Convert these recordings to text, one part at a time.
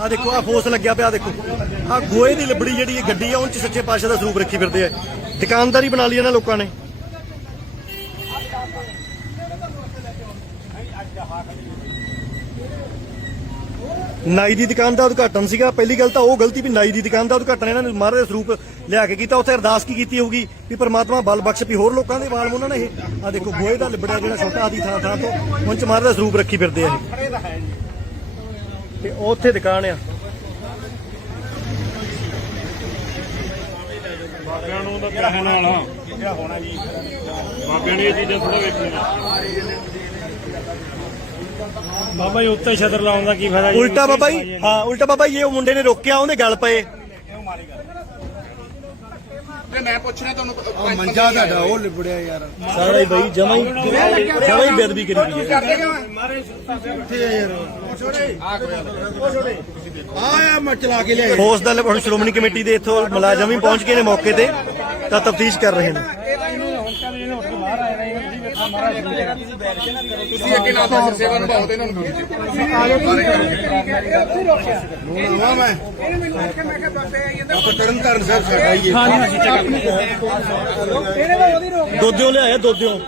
ਆ ਦੇਖੋ ਆ ਫੋਸ ਲੱਗਿਆ ਪਿਆ, ਦੇਖੋ। ਆ ਗੋਏ ਦੀ ਲਿਬੜੀ ਜਿਹੜੀ ਇਹ ਗੱਡੀ ਆ ਉਹ ਚ ਸੱਚੇ ਪਾਤਸ਼ਾਹ ਦਾ ਸਰੂਪ ਰੱਖੀ ਫਿਰਦੇ ਆ। ਦੁਕਾਨਦਾਰੀ ਬਣਾ ਲਈ ਇਹਨਾਂ ਲੋਕਾਂ ਨੇ। ਨਾਈ ਦੀ ਦੁਕਾਨ ਦਾ ਉਦਘਾਟਨ ਸੀਗਾ। ਪਹਿਲੀ ਗੱਲ ਤਾਂ ਉਹ ਗਲਤੀ ਵੀ ਨਾਈ ਦੀ ਦੁਕਾਨ ਦਾ ਉਦਘਾਟਨ ਇਹਨਾਂ ਨੇ ਮਹਾਰਾਜ ਦਾ ਸਰੂਪ ਲਿਆ ਕੇ ਕੀਤਾ। ਉੱਥੇ ਅਰਦਾਸ ਕੀ ਕੀਤੀ ਹੋਊਗੀ ਵੀ ਪ੍ਰਮਾਤਮਾ ਬਲ ਬਖਸ਼ ਵੀ ਹੋਰ ਲੋਕਾਂ ਦੇ ਵਾਲ ਉਹਨਾਂ ਨੇ ਇਹ। ਆ ਦੇਖੋ ਗੋਏ ਦਾ ਲਿਬੜਿਆ ਜਿਹੜਾ ਛੋਟਾ ਆਦੀ ਥਾਂ ਥਾਂ ਤੋਂ ਹੁਣ ਚ ਮਹਾਰਾਜ ਦਾ ਸਰੂਪ ਰੱਖੀ ਫਿਰਦੇ ਆ ਇਹ। ਤੇ ਉਹ ਉੱਥੇ ਦੁਕਾਨ ਆ। ਬਾਬਿਆਂ ਨੂੰ ਤਾਂ ਕਿਆ ਹੋਣਾ ਵਾਲਾ ਕਿਆ ਹੋਣਾ ਜੀ। ਬਾਬਿਆਂ ਨੇ ਇਹ ਚੀਜ਼ਾਂ ਥੋੜਾ ਵੇਖਣੀਆਂ। ਬਾਬਾ ਜੀ ਉੱਤੇ ਛਤਰ ਲਾਉਣ ਦਾ ਕੀ ਫਾਇਦਾ ਜੀ? ਉਲਟਾ ਬਾਬਾ ਜੀ ਹਾਂ ਉਲਟਾ ਬਾਬਾ ਜੀ ਇਹ ਉਹ ਮੁੰਡੇ ਨੇ ਰੋਕਿਆ ਉਹਦੇ ਗੱਲ ਪਏ। ਤੇ ਮੈਂ ਪੁੱਛਣਾ ਤੁਹਾਨੂੰ ਮੰਜਾ ਤੁਹਾਡਾ ਉਹ ਲਿਬੜਿਆ ਯਾਰ। ਸਾਰਾ ਹੀ ਬਈ ਜਮਾ ਹੀ ਜਮਾ ਹੀ ਬੇਦਬੀ ਕਰੀ ਪਈ ਹੈ। ਆਇਆ ਮੈਂ ਚਲਾ ਕੇ ਲਿਆ ਫੋਰਸ ਦਾ ਹੁਣ ਸ਼੍ਰੋਮਣੀ ਕਮੇਟੀ ਦੇ ਇੱਥੋਂ ਮੁਲਾਜ਼ਮ ਵੀ ਪਹੁੰਚ ਗਏ ਨੇ ਮੌਕੇ ਤੇ ਤਾਂ ਤਫਤੀਸ਼ ਕਰ ਰਹੇ ਨੇ। ਤੁਸੀਂ ਅੱਗੇ ਨਾਲ ਦਾ ਸੇਵਾ ਨਿਭਾਓ ਤੇ ਇਹਨਾਂ ਨੂੰ ਡਿਊਟੀ ਹੁਣ ਆਵਾਂ ਮੈਂ। ਆਪਾਂ ਤਰਨ ਤਾਰਨ ਸਾਹਿਬ ਸਾਡਾ ਹੀ ਹੈ ਦੋਦਿਓ ਲਿਆਇਆ ਦੋਦਿਓ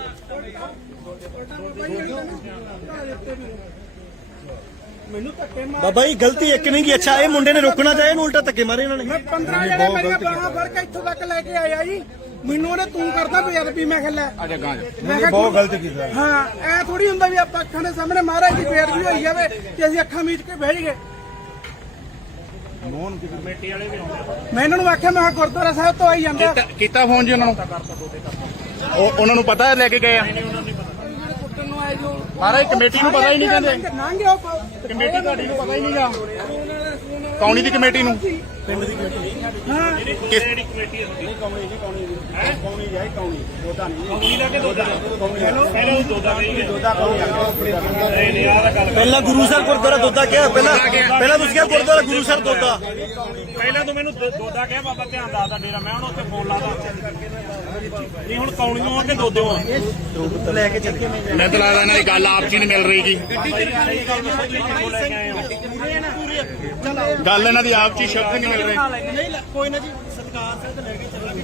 ਬਾਬਾ ਜੀ ਗਲਤੀ ਇੱਕ ਨਹੀਂ ਕੀ ਅੱਛਾ ਇਹ ਮੁੰਡੇ ਨੇ ਰੋਕਣਾ ਚਾਹਿਆ ਇਹਨੂੰ ਉਲਟਾ ਧੱਕੇ ਮਾਰੇ ਇਹਨਾਂ ਨੇ। 15 ਜਿਹੜੇ ਮੇਰੀਆਂ ਬਾਹਾਂ ਫੜ ਕੇ ਇੱਥੋਂ ਤੱਕ ਲੈ ਕੇ ਆਇਆ ਜੀ। ਮੈਨੂੰ ਉਹਨੇ ਤੂੰ ਕਰਦਾ ਬੇਅਦਬੀ ਮੈਂ ਖੱਲਾ ਅਜਾ ਗਾਂ ਮੈਂ ਕਿਹਾ ਬਹੁਤ ਗਲਤ ਕੀਤਾ ਹਾਂ। ਐ ਥੋੜੀ ਹੁੰਦਾ ਵੀ ਆਪਾਂ ਅੱਖਾਂ ਦੇ ਸਾਹਮਣੇ ਮਹਾਰਾਜ ਦੀ ਬੇਅਦਬੀ ਹੋਈ ਜਾਵੇ ਤੇ ਅਸੀਂ ਅੱਖਾਂ ਮੀਚ ਕੇ ਬਹਿ ਗਏ ਮੈਂ ਇਹਨਾਂ ਨੂੰ ਆਖਿਆ ਮੈਂ ਗੁਰਦੁਆਰਾ ਸਾਹਿਬ ਤੋਂ ਆਈ ਜਾਂਦਾ ਕੀਤਾ ਫੋਨ ਜੀ ਉਹਨਾਂ ਨੂੰ? ਉਹ ਉਹਨਾਂ ਨੂੰ ਪਤਾ ਲੈ ਕੇ ਗਏ ਆ? ਮਹਾਰਾਜ ਕਮੇਟੀ ਨੂੰ ਪਤਾ ਹੀ ਨਹੀਂ ਕਹਿੰਦੇ। ਕਮੇਟੀ ਤੁਹਾਡੀ ਨੂੰ ਪਤਾ ਹੀ ਨਹੀਂਗਾ ਕੌਣੀ ਦੀ ਕਮੇਟੀ ਨੂੰ? ਹਾਂ। ਕਿਸ ਪਹਿਲਾਂ ਗੁਰੂ ਸਰ ਗੁਰਦੁਆਰਾ ਦੋਦਾ ਕਿਹਾ ਪਹਿਲਾਂ ਪਹਿਲਾਂ ਤੁਸੀਂ ਕਿਹਾ ਗੁਰਦੁਆਰਾ ਗੁਰੂ ਸਰ ਦੋਦਾ ਪਹਿਲਾਂ ਤਾਂ ਮੈਨੂੰ ਦ- ਦੋਦਾ ਕਿਹਾ ਬਾਬਾ ਧਿਆਨ ਦੱਸਦਾ ਡੇਰਾ। ਮੈਂ ਉਹਨੂੰ ਉੱਥੇ ਫੋਨ ਲਾਦਾ। ਨਹੀਂ ਹੁਣ ਕੌਣੀਆਂ ਆ ਕਿ ਦੋਦਿਓ ਆ ਲੈ ਕੇ ਚੱਲੇ ਮੈਂ ਤਾਂ ਲੱਗਦਾ ਇਹਨਾਂ ਦੀ ਗੱਲ ਆਪ ਜੀ ਨਹੀਂ ਮਿਲ ਰਹੀ ਜੀ। ਗੱਲ ਇਹਨਾਂ ਦੀ ਆਪ ਜੀ ਸ਼ਬਦ ਨਹੀਂ ਮਿਲ ਰਹੀ। ਕੋਈ ਨਾ ਜੀ ਸਤਕਾਰ ਤੇ ਲੈ ਕੇ ਚੱਲਾਂਗੇ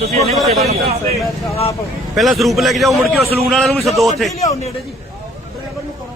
ਤੁਸੀਂ ਇਹਨੇ ਸੇਵਾ ਨਿਭਾਓ ਪਹਿਲਾਂ ਸਰੂਪ ਲੈ ਕੇ ਜਾਓ ਮੁੜ ਕੇ ਉਹ ਸਲੂਨ ਵਾਲਿਆਂ ਨੂੰ ਵੀ ਸੱਦੋ ਉੱਥੇ। ਲਿਆਓ ਨੇੜੇ ਜੀ। ਡਰਾਈਵਰ ਨੂੰ ਕਰੋ